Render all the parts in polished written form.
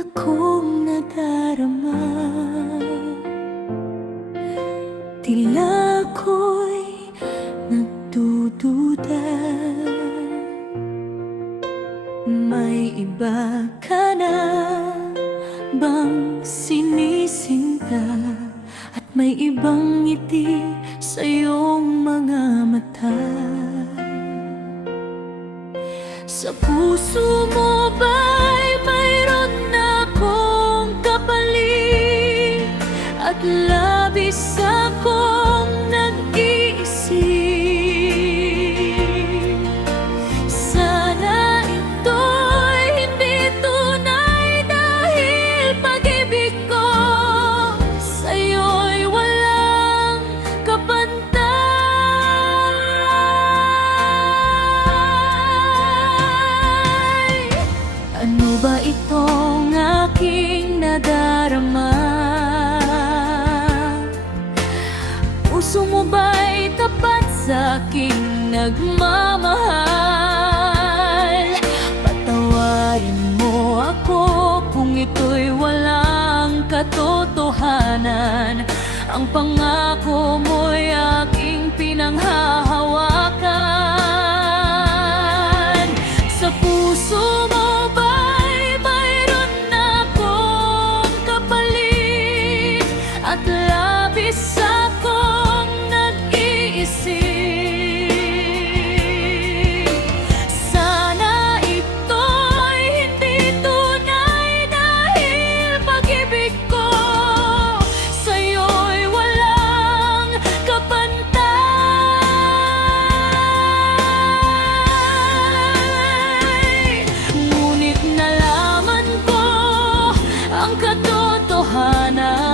akong nadarama. Tila ako'y nagdududa. May iba ka na bang sinisinta? At may ibang ngiti sa iyong mga mata. Sa puso mo ba'y mayroon na akong kapalit? At labis akong nag-iisip. Sana ito'y hindi tunay, dahil pag-ibig ko sa'yo'y walang kapantay. Ano ba itong aking nadarama? Puso mo ba'y tapat sa aking nagmamahal? Patawarin mo ako kung ito'y walang katotohanan. Ang pangako mo'y aking pinanghahawakan. Sa puso mo ba'y mayroon na akong kapalit? At labis akong nag-iisip. Sana ito'y hindi tunay, dahil pag-ibig ko sa'yo'y walang kapantay. Ngunit nalaman ko ang katotohanan.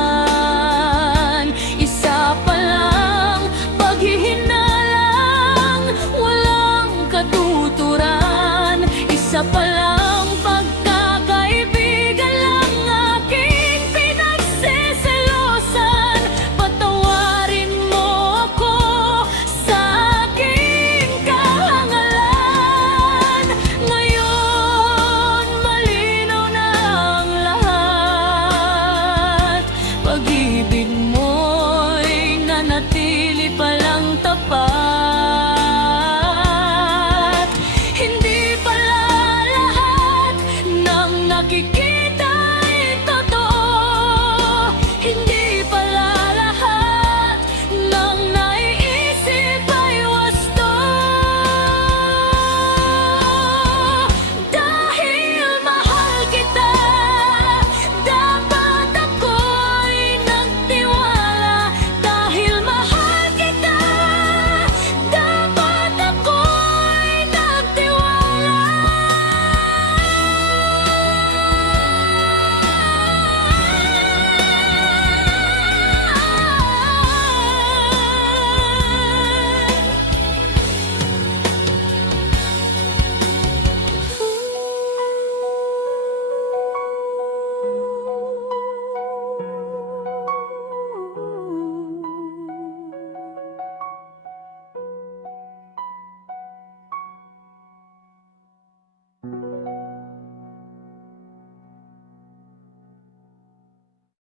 Isa pa lang paghihinalang, walang katuturan. Isa pa lang pagkakaibigan lang aking pinagseselosan. Patawarin mo ako sa aking kahangalan. Ngayon malinaw na ang lahat. Pag-ibig mo'y nanatili palang tapat. Hindi pala lahat ng nakikita